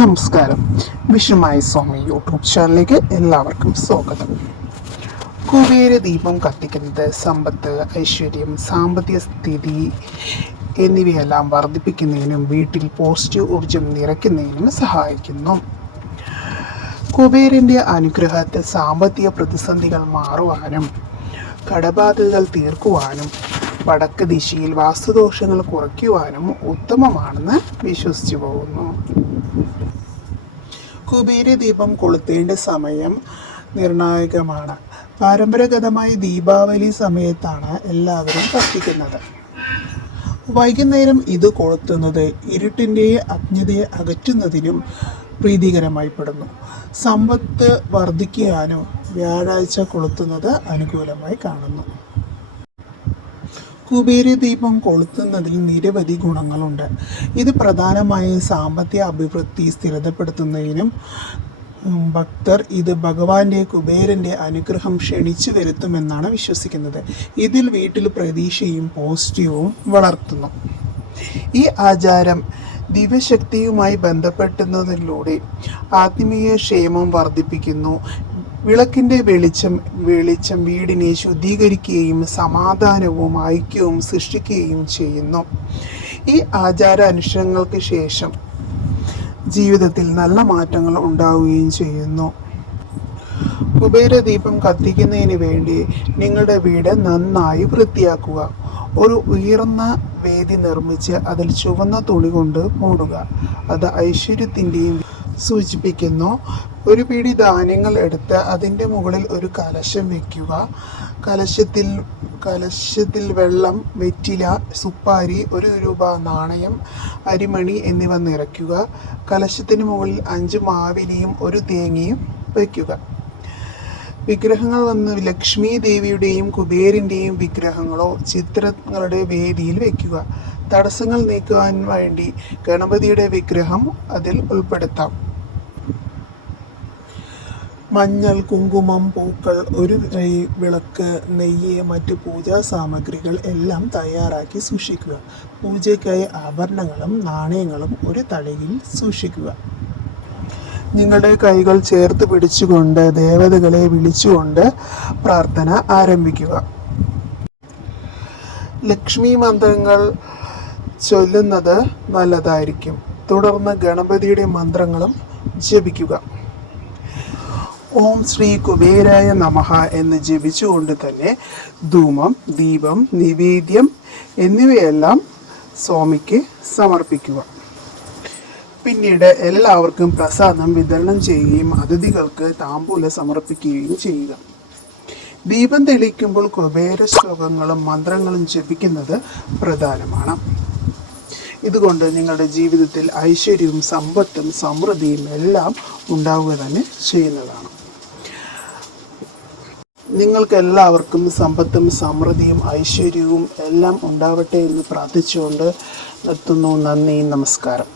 നമസ്കാരം. വിഷ്ണുമായ സ്വാമി യൂട്യൂബ് ചാനലിലേക്ക് എല്ലാവർക്കും സ്വാഗതം. കുബേര ദീപം കത്തിക്കുന്നത് സമ്പത്ത്, ഐശ്വര്യം, സാമ്പത്തിക സ്ഥിതി എന്നിവയെല്ലാം വർദ്ധിപ്പിക്കുന്നതിനും വീട്ടിൽ പോസിറ്റീവ് ഊർജം നിറയ്ക്കുന്നതിനും സഹായിക്കുന്നു. കുബേരൻ്റെ അനുഗ്രഹത്തിൽ സാമ്പത്തിക പ്രതിസന്ധികൾ മാറുവാനും കടബാധ്യതകൾ തീർക്കുവാനും വടക്ക് ദിശയിൽ വാസ്തുദോഷങ്ങൾ കുറയ്ക്കുവാനും ഉത്തമമാണെന്ന് വിശ്വസിച്ചു പോകുന്നു. കുബേര ദീപം കൊളുത്തേണ്ട സമയം നിർണായകമാണ്. പരമ്പരാഗതമായി ദീപാവലി സമയത്താണ് എല്ലാവരും കത്തിക്കുന്നത്. വൈകുന്നേരം ഇത് കൊളുത്തുന്നത് ഇരുട്ടിൻ്റെ അജ്ഞതയെ അകറ്റുന്നതിനും പ്രീതികരമായിപ്പെടുന്നു. സമ്പത്ത് വർദ്ധിക്കാനും വ്യാഴാഴ്ച കൊളുത്തുന്നത് അനുകൂലമായി കാണുന്നു. കുബേര ദീപം കൊളുത്തുന്നതിൽ നിരവധി ഗുണങ്ങളുണ്ട്. ഇത് പ്രധാനമായും സാമ്പത്തിക അഭിവൃദ്ധി സ്ഥിരപ്പെടുത്തുന്നതിനും ഭക്തർ ഇത് ഭഗവാന്റെ കുബേരൻ്റെ അനുഗ്രഹം ക്ഷണിച്ചു വരുത്തുമെന്നാണ് വിശ്വസിക്കുന്നത്. ഇതിൽ വീട്ടിൽ പ്രതീക്ഷയും പോസിറ്റീവും വളർത്തുന്നു. ഈ ആചാരം ദിവ്യശക്തിയുമായി ബന്ധപ്പെടുന്നതിലൂടെ ആത്മീയ ക്ഷേമം വർദ്ധിപ്പിക്കുന്നു. വിളക്കിൻ്റെ വെളിച്ചം വീടിനെ ശുദ്ധീകരിക്കുകയും സമാധാനവും ഐക്യവും സൃഷ്ടിക്കുകയും ചെയ്യുന്നു. ഈ ആചാരാനുഷ്ഠാനങ്ങൾക്ക് ശേഷം ജീവിതത്തിൽ നല്ല മാറ്റങ്ങൾ ഉണ്ടാവുകയും ചെയ്യുന്നു. കുബേര ദീപം കത്തിക്കുന്നതിന് വേണ്ടി നിങ്ങളുടെ വീട് നന്നായി വൃത്തിയാക്കുക. ഒരു ഉയർന്ന വേദി നിർമ്മിച്ച് അതിൽ ചുവന്ന തുണി കൊണ്ട് മൂടുക. അത് ഐശ്വര്യത്തിൻ്റെയും സൂചിപ്പിക്കുന്നു. ഒരു പിടി ധാന്യങ്ങൾ എടുത്ത് അതിൻ്റെ മുകളിൽ ഒരു കലശം വയ്ക്കുക. കലശത്തിൽ വെള്ളം, വെറ്റില, സുപ്പാരി, 1 രൂപ നാണയം, അരിമണി എന്നിവ നിറയ്ക്കുക. കലശത്തിന് മുകളിൽ 5 മാവിലയും 1 തേങ്ങയും വയ്ക്കുക. വിഗ്രഹങ്ങൾ വന്ന് ലക്ഷ്മി ദേവിയുടെയും കുബേരൻ്റെയും വിഗ്രഹങ്ങളോ ചിത്രങ്ങളുടെ വേദിയിൽ വയ്ക്കുക. തടസ്സങ്ങൾ നീക്കുവാൻ വേണ്ടി ഗണപതിയുടെ വിഗ്രഹം അതിൽ ഉൾപ്പെടുത്താം. മഞ്ഞൾ, കുങ്കുമം, പൂക്കൾ, ഒരു വിളക്ക്, നെയ്യ്, മറ്റ് പൂജാ സാമഗ്രികൾ എല്ലാം തയ്യാറാക്കി സൂക്ഷിക്കുക. പൂജയ്ക്കായി ആഭരണങ്ങളും നാണയങ്ങളും ഒരു തളികയിൽ സൂക്ഷിക്കുക. നിങ്ങളുടെ കൈകൾ ചേർത്ത് പിടിച്ചുകൊണ്ട് ദേവതകളെ വിളിച്ചുകൊണ്ട് പ്രാർത്ഥന ആരംഭിക്കുക. ലക്ഷ്മി മന്ത്രങ്ങൾ ചൊല്ലുന്നത് നല്ലതായിരിക്കും. തുടർന്ന് ഗണപതിയുടെ മന്ത്രങ്ങളും ജപിക്കുക. ഓം ശ്രീ കുബേരായ നമഃ എന്ന് ജപിച്ചുകൊണ്ട് തന്നെ ധൂമം, ദീപം, നിവേദ്യം എന്നിവയെല്ലാം സ്വാമിക്ക് സമർപ്പിക്കുക. പിന്നീട് എല്ലാവർക്കും പ്രസാദം വിതരണം ചെയ്യുകയും അതിഥികൾക്ക് താമ്പൂലം സമർപ്പിക്കുകയും ചെയ്യുക. ദീപം തെളിയിക്കുമ്പോൾ കുബേര ശ്ലോകങ്ങളും മന്ത്രങ്ങളും ജപിക്കുന്നത് പ്രധാനമാണ്. ഇതുകൊണ്ട് നിങ്ങളുടെ ജീവിതത്തിൽ ഐശ്വര്യവും സമ്പത്തും സമൃദ്ധിയും എല്ലാം ഉണ്ടാവുക തന്നെ ചെയ്യുന്നതാണ്. നിങ്ങൾക്ക് എല്ലാവർക്കും സമ്പത്തും സമൃദ്ധിയും ഐശ്വര്യവും എല്ലാം ഉണ്ടാവട്ടെ എന്ന് പ്രാർത്ഥിച്ചുകൊണ്ട് നിർത്തുന്നു. നന്ദി, നമസ്കാരം.